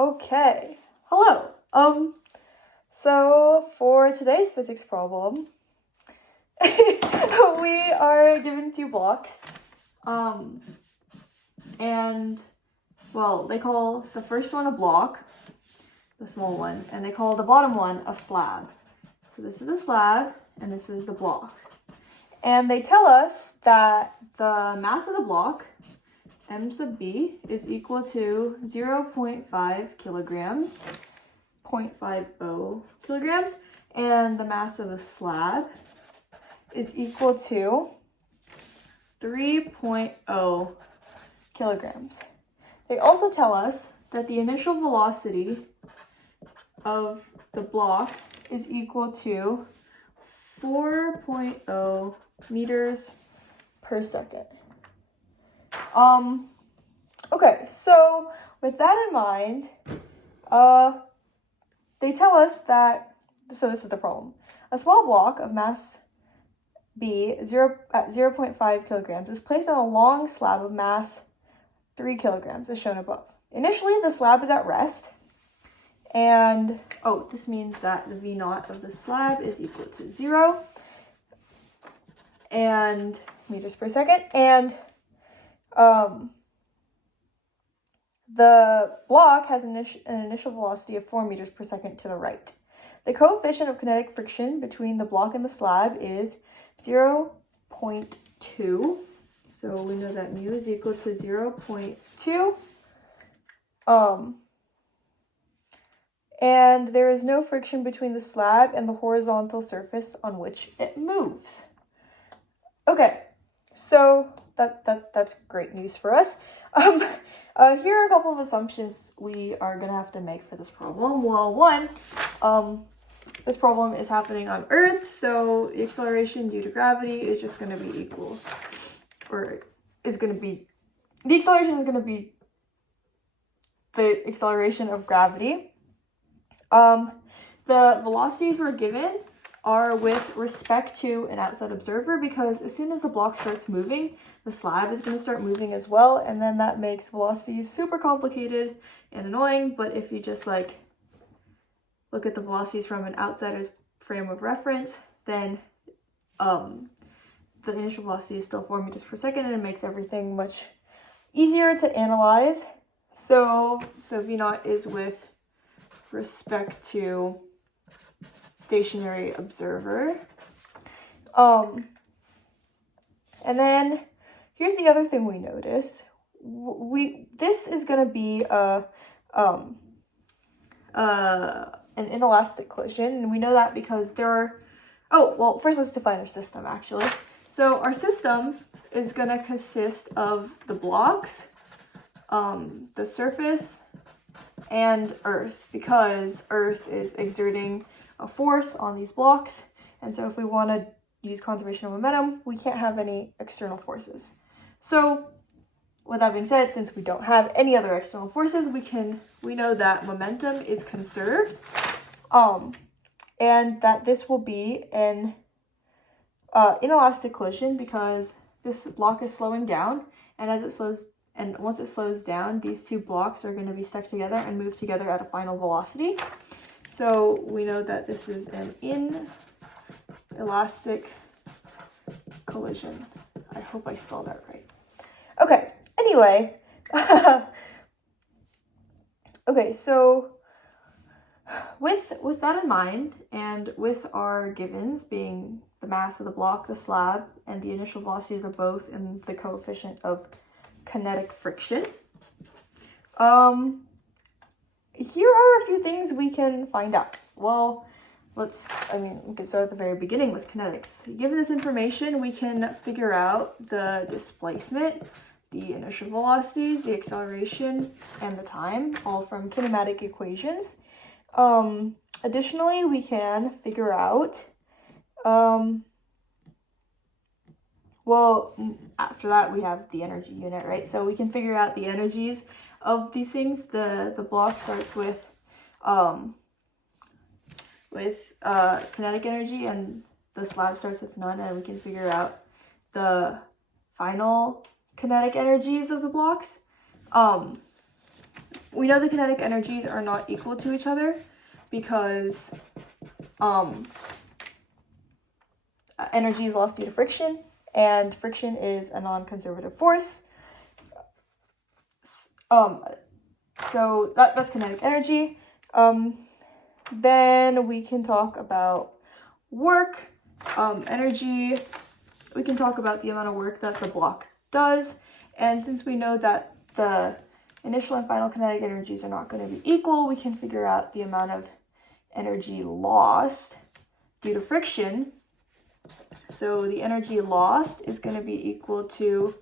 Okay, hello. So for today's physics problem, we are given two blocks. And well, they call the first one a block, the small one, and they call the bottom one a slab. So this is the slab and this is the block. And they tell us that the mass of the block, m sub b, is equal to 0.5 kilograms, 0.50 kilograms, and the mass of the slab is equal to 3.0 kilograms. They also tell us that the initial velocity of the block is equal to 4.0 meters per second. Okay, so with that in mind, they tell us that, so this is the problem. A small block of mass B at 0.5 kilograms is placed on a long slab of mass 3 kilograms as shown above. Initially, the slab is at rest, and this means that the V naught of the slab is equal to 0 and meters per second, and the block has an initial velocity of 4 meters per second to the right. The coefficient of kinetic friction between the block and the slab is 0.2. So we know that mu is equal to 0.2. And there is no friction between the slab and the horizontal surface on which it moves. Okay, so that's great news for us. Here are a couple of assumptions we are going to have to make for this problem. Well, one, this problem is happening on Earth, so the acceleration due to gravity is just going to be equal, or is going to be, the acceleration is going to be the acceleration of gravity. The velocities we're given are with respect to an outside observer, because as soon as the block starts moving, the slab is going to start moving as well, and then that makes velocities super complicated and annoying. But if you just look at the velocities from an outsider's frame of reference, then the initial velocity is still 4 meters per second, and it makes everything much easier to analyze. So V naught is with respect to stationary observer. And then here's the other thing we notice. This is going to be an inelastic collision, and we know that because there are, first let's define our system actually. So our system is going to consist of the blocks, the surface, and Earth, because Earth is exerting a force on these blocks, and so if we want to use conservation of momentum, we can't have any external forces. So with that being said, since we don't have any other external forces, we know that momentum is conserved, and that this will be an inelastic collision because this block is slowing down, and once it slows down, these two blocks are going to be stuck together and move together at a final velocity. So we know that this is an inelastic collision. I hope I spelled that right. Okay, anyway. Okay, so with that in mind, and with our givens being the mass of the block, the slab, and the initial velocities of both, and the coefficient of kinetic friction, here are a few things we can find out. Well, we can start at the very beginning with kinetics. Given this information, we can figure out the displacement, the initial velocities, the acceleration, and the time, all from kinematic equations. Additionally, we can figure out, after that we have the energy unit, right? So we can figure out the energies of these things. The block starts with kinetic energy, and the slab starts with none, and we can figure out the final kinetic energies of the blocks. we know the kinetic energies are not equal to each other because energy is lost due to friction, and friction is a non-conservative force. So that's kinetic energy. Then we can talk about work, energy. We can talk about the amount of work that the block does. And since we know that the initial and final kinetic energies are not going to be equal, we can figure out the amount of energy lost due to friction. So the energy lost is going to be equal to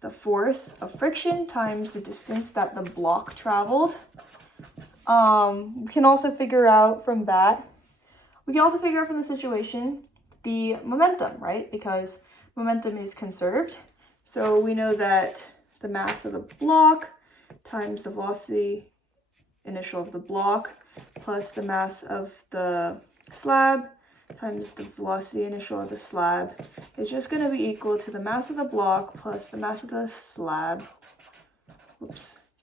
the force of friction times the distance that the block traveled. We can also figure out from that, from the situation, the momentum, right? Because momentum is conserved. So we know that the mass of the block times the velocity initial of the block plus the mass of the slab times the velocity initial of the slab is just going to be equal to the mass of the block plus the mass of the slab,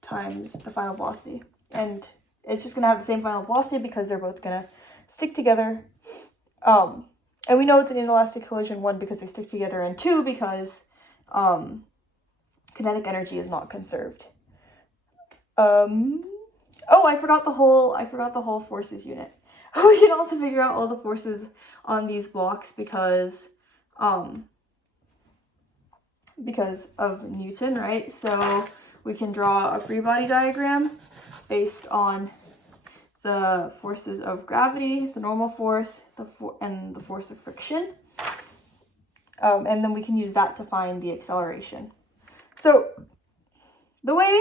times the final velocity. And it's just going to have the same final velocity because they're both going to stick together. And we know it's an inelastic collision, 1, because they stick together, and 2, because kinetic energy is not conserved. Oh, I forgot the whole forces unit. We can also figure out all the forces on these blocks because of Newton, right? So we can draw a free body diagram based on the forces of gravity, the normal force, and the force of friction. And then we can use that to find the acceleration. So the way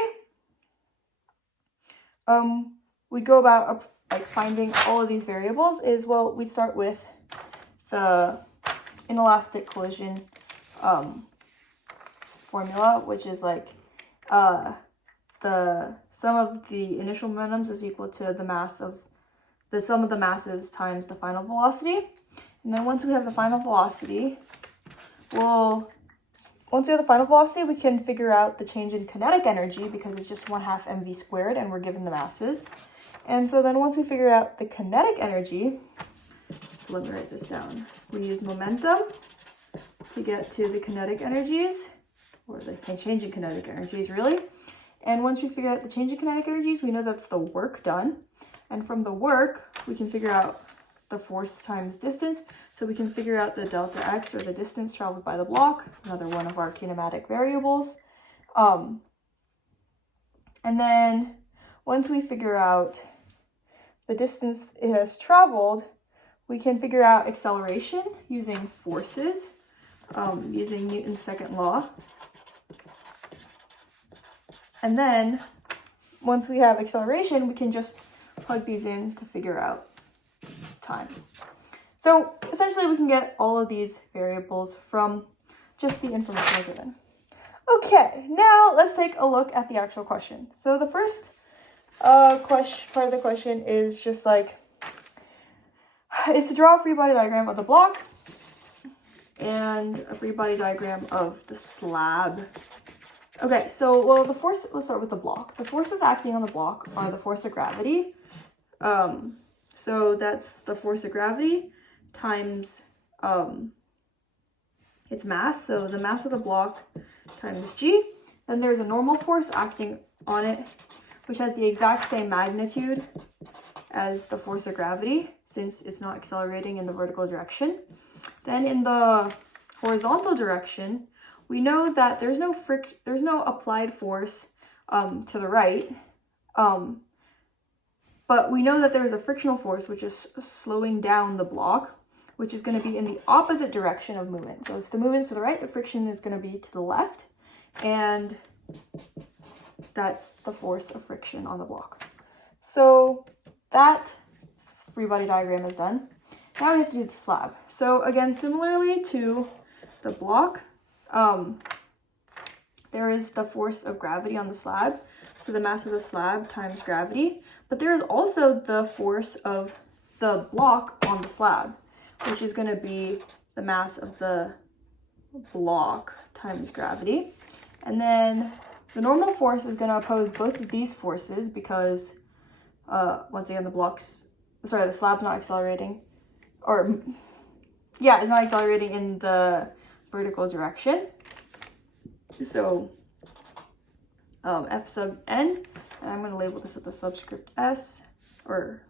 we'd go about finding all of these variables is, well, we'd start with the inelastic collision formula, which is the sum of the initial momentums is equal to the sum of the masses times the final velocity. And then once we have the final velocity, we can figure out the change in kinetic energy because it's just 1/2 mv squared and we're given the masses. And so then once we figure out the kinetic energy, so let me write this down. We use momentum to get to the kinetic energies, or the change in kinetic energies, really. And once we figure out the change in kinetic energies, we know that's the work done. And from the work, we can figure out the force times distance. So we can figure out the delta x, or the distance traveled by the block, another one of our kinematic variables. And then once we figure out the distance it has traveled, we can figure out acceleration using forces, using Newton's second law. And then once we have acceleration, we can just plug these in to figure out time. So essentially we can get all of these variables from just the information we're given. Okay, now let's take a look at the actual question. So the first part of the question is just is to draw a free body diagram of the block and a free body diagram of the slab. Okay, so, well, let's start with the block. The forces acting on the block are the force of gravity. So that's the force of gravity times its mass. So the mass of the block times g. Then there's a normal force acting on it, which has the exact same magnitude as the force of gravity, since it's not accelerating in the vertical direction. Then in the horizontal direction, we know that there's no applied force to the right, but we know that there's a frictional force which is slowing down the block, which is going to be in the opposite direction of movement. So if the movement's to the right, the friction is going to be to the left, and that's the force of friction on the block. So that free body diagram is done. Now we have to do the slab. So again, similarly to the block, there is the force of gravity on the slab, so the mass of the slab times gravity, but there is also the force of the block on the slab, which is going to be the mass of the block times gravity. And then the normal force is going to oppose both of these forces because, once again, the slab's not accelerating. Or, yeah, it's not accelerating in the vertical direction. So, F sub n, and I'm going to label this with the subscript S, or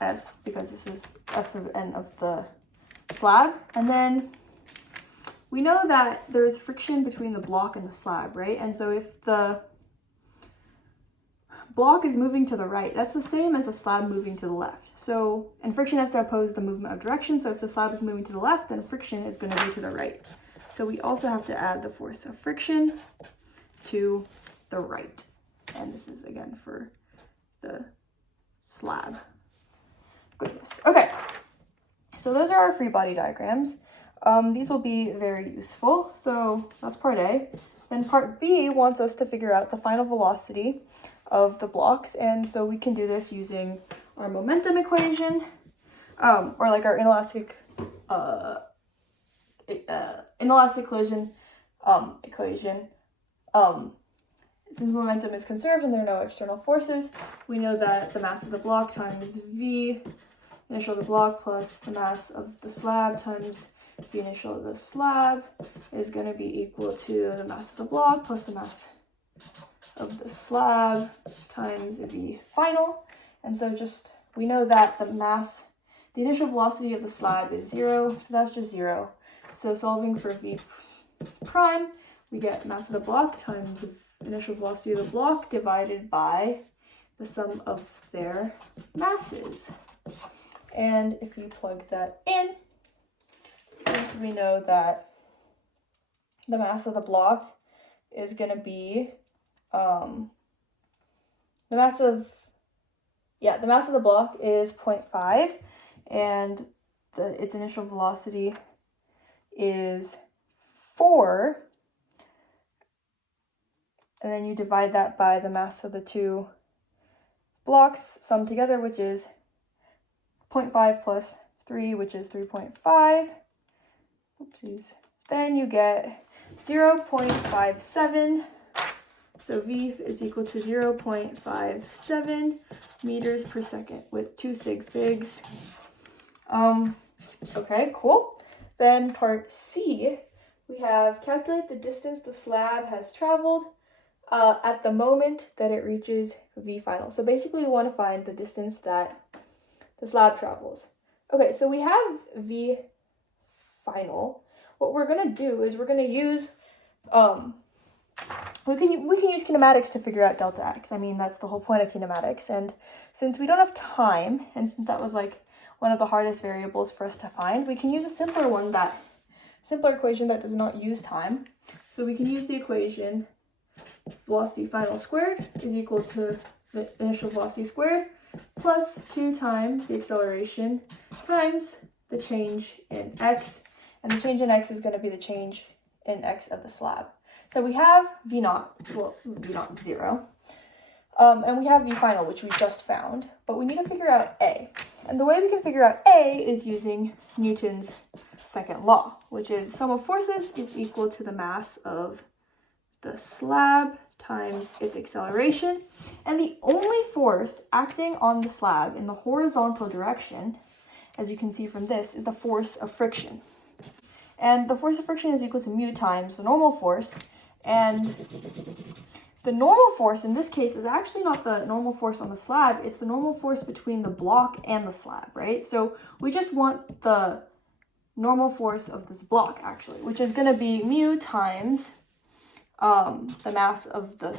S, because this is F sub n of the slab. And then we know that there's friction between the block and the slab, right? And so if the block is moving to the right, that's the same as the slab moving to the left. So, and friction has to oppose the movement of direction. So if the slab is moving to the left, then friction is going to be to the right. So we also have to add the force of friction to the right. And this is again for the slab. Goodness. Okay. So those are our free body diagrams. These will be very useful. So that's part A. Then part B wants us to figure out the final velocity of the blocks. And so we can do this using our momentum equation, or like our inelastic collision equation. Since momentum is conserved and there are no external forces, we know that the mass of the block times V initial of the block plus the mass of the slab times V initial of the slab is going to be equal to the mass of the block plus the mass of the slab times V final. And so we know that the initial velocity of the slab is 0, so that's just 0. So solving for V prime, we get mass of the block times the initial velocity of the block divided by the sum of their masses. And if you plug that in, since we know that the mass of the block is going to be the mass of the block is 0.5, and its initial velocity is 4, and then you divide that by the mass of the two blocks summed together, which is 0.5 plus 3, which is 3.5. Oopsies. Then you get 0.57. So V is equal to 0.57 meters per second with 2 sig figs. Okay, cool. Then part C, we have calculate the distance the slab has traveled at the moment that it reaches V final. So basically we want to find the distance that the slab travels. Okay, so we have V final. What we're going to do is we're going to use, we can use kinematics to figure out delta x. I mean, that's the whole point of kinematics. And since we don't have time, and since that was like one of the hardest variables for us to find, we can use a simpler equation that does not use time. So we can use the equation velocity final squared is equal to the initial velocity squared plus 2 times the acceleration times the change in x, and the change in x is going to be the change in x of the slab. So we have V naught 0, and we have V final, which we just found, but we need to figure out A. And the way we can figure out A is using Newton's second law, which is sum of forces is equal to the mass of the slab times its acceleration. And the only force acting on the slab in the horizontal direction, as you can see from this, is the force of friction. And the force of friction is equal to mu times the normal force. And the normal force in this case is actually not the normal force on the slab, it's the normal force between the block and the slab, right? So we just want the normal force of this block actually, which is going to be mu times the mass of the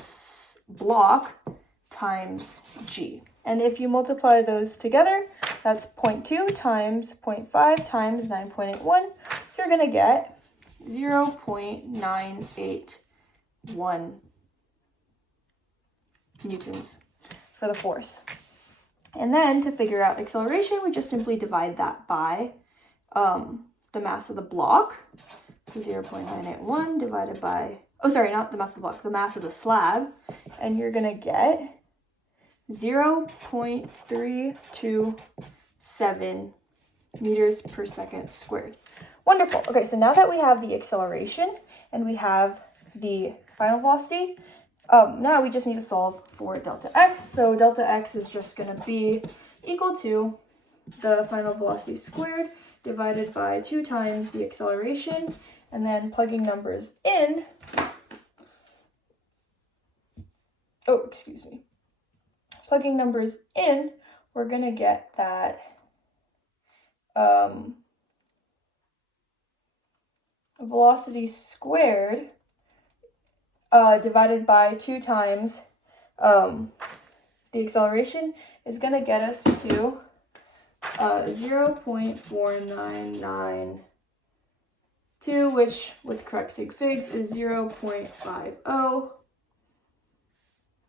block times g. And if you multiply those together, that's 0.2 times 0.5 times 9.81. You're going to get 0.981 newtons for the force. And then to figure out acceleration, we just simply divide that by the mass of the block, 0.981 divided by, oh sorry, not the mass of the block, the mass of the slab, and you're gonna get 0.327 meters per second squared. Wonderful. Okay, so now that we have the acceleration and we have the final velocity. Now we just need to solve for delta x. So delta x is just going to be equal to the final velocity squared divided by 2 times the acceleration, and then plugging numbers in. Plugging numbers in, we're going to get that velocity squared divided by 2 times the acceleration is going to get us to 0.4992, which with correct sig figs is 0.50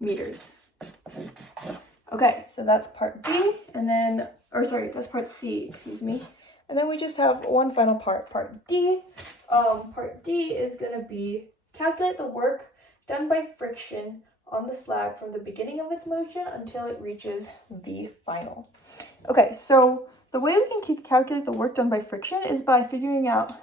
meters. Okay, so that's part B, and then, that's part C, excuse me. And then we just have one final part, part D. Part D is going to be calculate the work done by friction on the slab from the beginning of its motion until it reaches the final. Okay, so the way we can calculate the work done by friction is by figuring out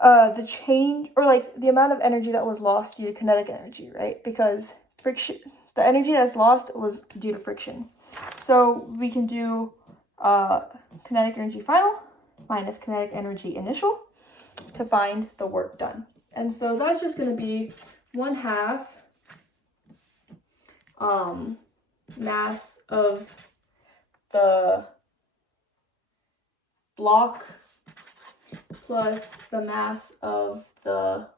the change, or like the amount of energy that was lost due to kinetic energy, right? Because friction, the energy that's lost was due to friction. So we can do kinetic energy final minus kinetic energy initial to find the work done. And so that's just going to be 1/2 mass of the block plus the mass of the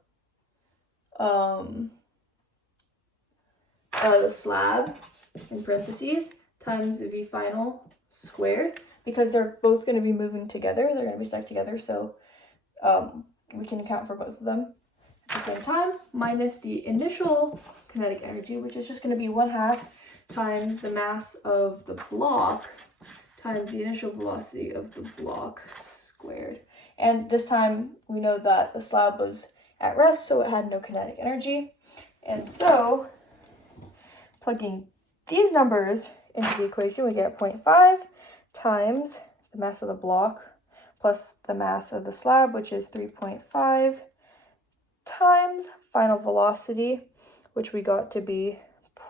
slab in parentheses times V final squared, because they're both going to be moving together. They're going to be stuck together, so we can account for both of them at the same time, minus the initial kinetic energy, which is just going to be 1/2 times the mass of the block times the initial velocity of the block squared. And this time we know that the slab was at rest, so it had no kinetic energy. And so plugging these numbers into the equation, we get 0.5 times the mass of the block plus the mass of the slab, which is 3.5 times final velocity, which we got to be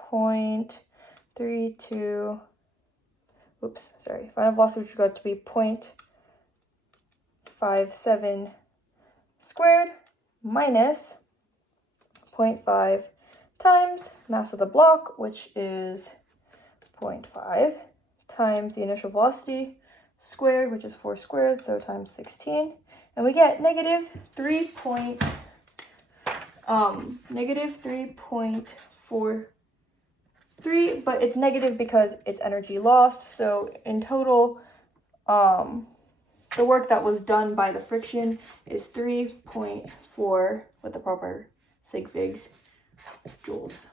final velocity, which we got to be 0.57 squared minus 0.5 times mass of the block, which is 0.5 times the initial velocity squared, which is 4 squared, so times 16, and we get negative 3.43, but it's negative because it's energy lost. So in total, the work that was done by the friction is 3.4 with the proper sig figs joules.